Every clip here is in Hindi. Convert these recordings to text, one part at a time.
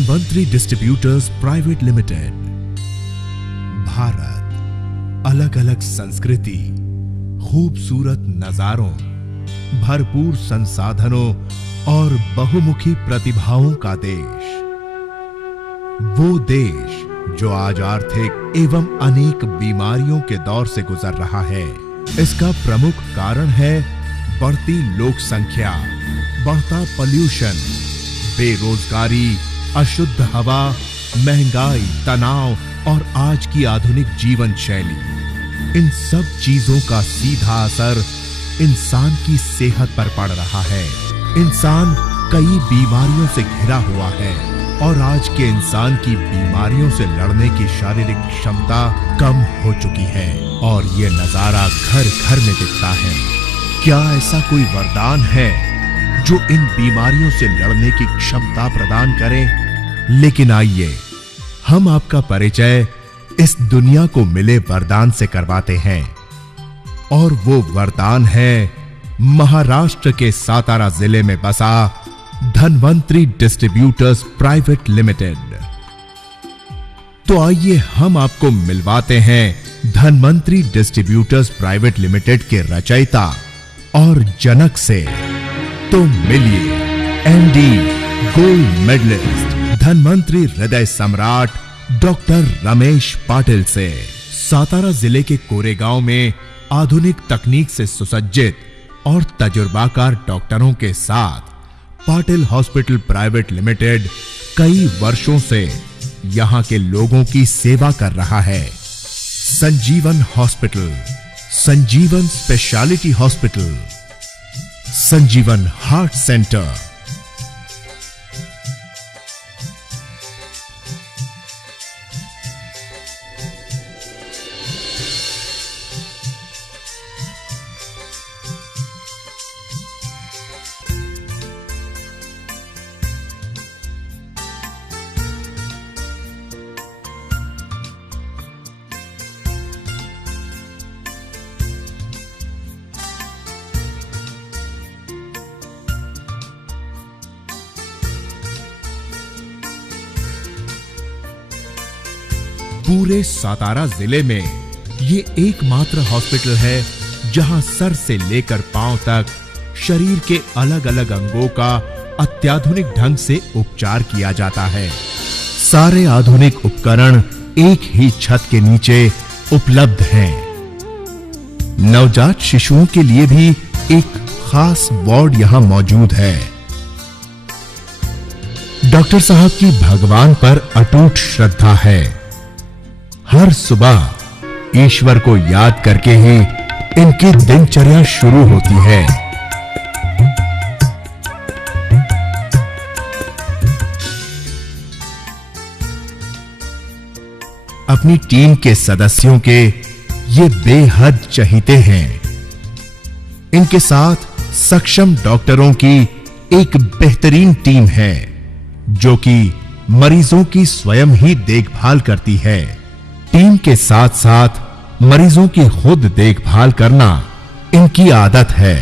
Dhanvantari distributors private limited. Bharat अलग अलग संस्कृति, खूबसूरत नजारों, भरपूर संसाधनों और बहुमुखी प्रतिभाओं का देश। वो देश जो आज आर्थिक एवं अनेक बीमारियों के दौर से गुजर रहा है। इसका प्रमुख कारण है बढ़ती लोक संख्या, बढ़ता पॉल्यूशन, बेरोजगारी, अशुद्ध हवा, महंगाई, तनाव और आज की आधुनिक जीवन शैली। इन सब चीजों का सीधा असर इंसान की सेहत पर पड़ रहा है। इंसान कई बीमारियों से घिरा हुआ है और आज के इंसान की बीमारियों से लड़ने की शारीरिक क्षमता कम हो चुकी है और ये नजारा घर घर में दिखता है। क्या ऐसा कोई वरदान है जो इन बीमारियों से लड़ने की क्षमता प्रदान करे? लेकिन आइए हम आपका परिचय इस दुनिया को मिले वरदान से करवाते हैं। और वो वरदान है महाराष्ट्र के सातारा जिले में बसा धनवंतरी डिस्ट्रीब्यूटर्स प्राइवेट लिमिटेड। तो आइए हम आपको मिलवाते हैं धनवंतरी डिस्ट्रीब्यूटर्स प्राइवेट लिमिटेड के रचयिता और जनक से। तो मिलिए एमडी, गोल्ड मेडलिस्ट, धनवंतरी हृदय सम्राट डॉक्टर रमेश पाटिल से। सातारा जिले के कोरेगांव में आधुनिक तकनीक से सुसज्जित और तजुर्बाकार डॉक्टरों के साथ पाटिल हॉस्पिटल प्राइवेट लिमिटेड कई वर्षों से यहां के लोगों की सेवा कर रहा है। संजीवन हॉस्पिटल, संजीवन स्पेशलिटी हॉस्पिटल, संजीवन हार्ट सेंटर, पूरे सातारा जिले में ये एकमात्र हॉस्पिटल है जहां सर से लेकर पांव तक शरीर के अलग अलग अंगों का अत्याधुनिक ढंग से उपचार किया जाता है। सारे आधुनिक उपकरण एक ही छत के नीचे उपलब्ध हैं। नवजात शिशुओं के लिए भी एक खास वार्ड यहां मौजूद है। डॉक्टर साहब की भगवान पर अटूट श्रद्धा है। हर सुबह ईश्वर को याद करके ही इनकी दिनचर्या शुरू होती है। अपनी टीम के सदस्यों के ये बेहद चहीते हैं। इनके साथ सक्षम डॉक्टरों की एक बेहतरीन टीम है जो कि मरीजों की स्वयं ही देखभाल करती है। टीम के साथ साथ मरीजों की खुद देखभाल करना इनकी आदत है।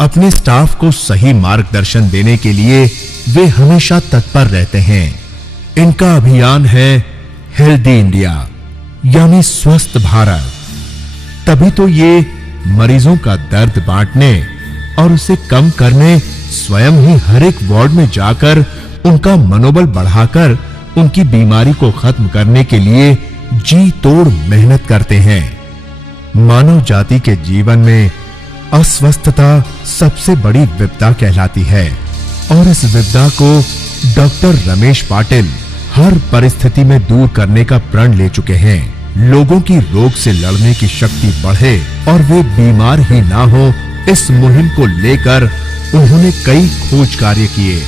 अपने स्टाफ को सही मार्गदर्शन देने के लिए वे हमेशा तत्पर रहते हैं। इनका अभियान है हेल्दी इंडिया यानी स्वस्थ भारत। तभी तो ये मरीजों का दर्द बांटने और उसे कम करने स्वयं ही हर एक वार्ड में जाकर उनका मनोबल बढ़ाकर उनकी बीमारी को खत्म करने के लिए जी तोड़ मेहनत करते हैं। मानव जाति के जीवन में अस्वस्थता सबसे बड़ी विपदा कहलाती है और इस विपदा को डॉक्टर रमेश पाटिल हर परिस्थिति में दूर करने का प्रण ले चुके हैं। लोगों की रोग से लड़ने की शक्ति बढ़े और वे बीमार ही ना हो, इस मुहिम को लेकर उन्होंने कई खोज कार्य किए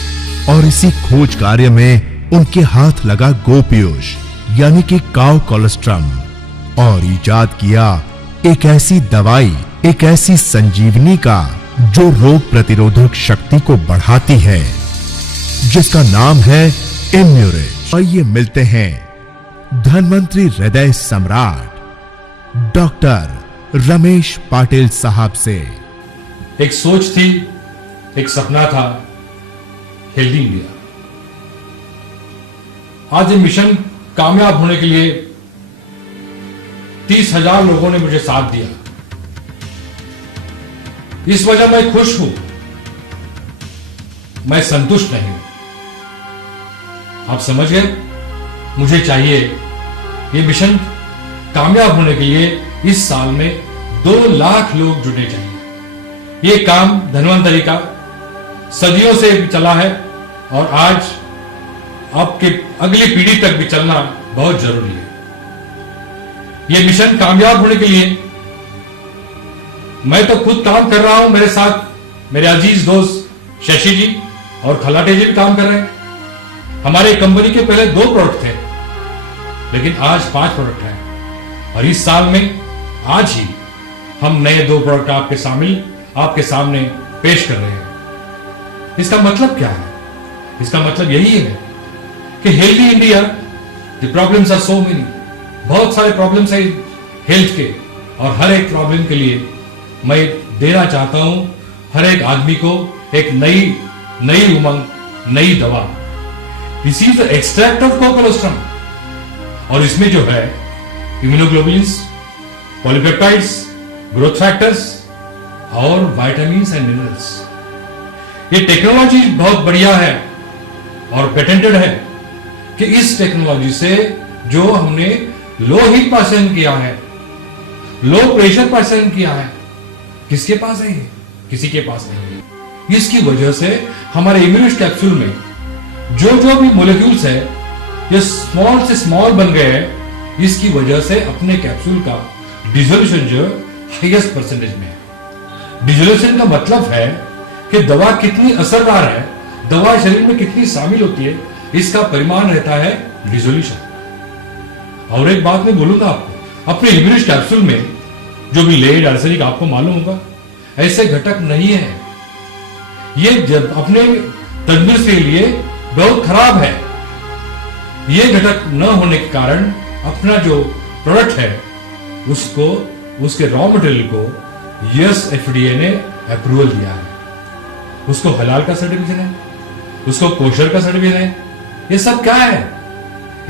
और इसी खोज कार्य में उनके हाथ लगा गोपीयूष यानी कि काव कोलेस्ट्रम और इजाद किया एक ऐसी दवाई, एक ऐसी संजीवनी का जो रोग प्रतिरोधक शक्ति को बढ़ाती है, जिसका नाम है इम्यूरिज। आइए मिलते हैं धनवंतरी हृदय सम्राट डॉक्टर रमेश पाटिल साहब से। एक सोच थी, एक सपना था, हेल्दी इंडिया। आज ये मिशन कामयाब होने के लिए 30,000 लोगों ने मुझे साथ दिया। इस वजह मैं खुश हूं, मैं संतुष्ट नहीं हूं। आप समझ गए? मुझे चाहिए ये मिशन कामयाब होने के लिए इस साल में 2 लाख लोग जुड़ने चाहिए। ये काम धन्वंतरी का सदियों से चला है और आज आपके अगली पीढ़ी तक भी चलना बहुत जरूरी है। ये मिशन कामयाब होने के लिए मैं तो खुद काम कर रहा हूं, मेरे साथ मेरे अजीज दोस्त शशि जी और खलाटे जी भी काम कर रहे हैं। हमारे कंपनी के पहले 2 प्रोडक्ट थे, लेकिन आज 5 प्रोडक्ट हैं और इस साल में आज ही हम नए 2 प्रोडक्ट आपके सामने पेश कर रहे हैं। इसका मतलब क्या है? इसका मतलब यही है कि healthy India, the problems are so many, बहुत सारे प्रॉब्लम्स है हेल्थ के, और हर एक प्रॉब्लम के लिए मैं देना चाहता हूं हर एक आदमी को एक नई उमंग, नई दवा। This is the extract of colostrum, और इसमें जो है इम्यूनोग्लोबुलिन्स, पॉलीपेप्टाइड्स, ग्रोथ फैक्टर्स और विटामिन्स एंड मिनरल्स। ये टेक्नोलॉजी बहुत बढ़िया है और पेटेंटेड है कि इस टेक्नोलॉजी से जो हमने लो हीट पर सहन किया है, लो प्रेशर पर सहन किया है, किसके पास है? किसी के पास नहीं है। इसकी वजह से हमारे इम्यूनिस्ट कैप्सूल में जो भी मॉलिक्यूल्स है ये स्मॉल से स्मॉल बन गए हैं। इसकी वजह से अपने कैप्सूल का डिसोल्यूशन जो हाईएस्ट परसेंटेज में है। डिसोल्यूशन का मतलब है कि दवा कितनी असरदार है, दवा शरीर में कितनी शामिल होती है, इसका परिमाण रहता है डिसोल्यूशन। और एक बात मैं बोलूंगा आपको, अपने इम्यूनिस्ट कैप्सूल में जो भी लेड, आर्सेनिक आपको मालूम होगा, ऐसे घटक नहीं है। ये जब अपने तंदुरुस्ती के लिए बहुत खराब है। ये घटक न होने के कारण अपना जो प्रोडक्ट है उसको, उसके रॉ मटेरियल को यूएस एफडीए ने अप्रूवल दिया है। उसको हलाल का सर्टिफिकेट है, उसको कोशर का सर्टिफिकेट है। ये सब क्या है?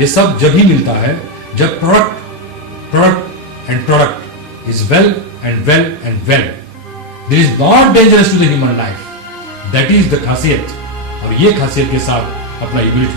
ये सब जब ही मिलता है जब product and product is well and well. This is not dangerous to the human life. That is the खासियत, और ये खासियत के साथ अपना इम्यूनिटी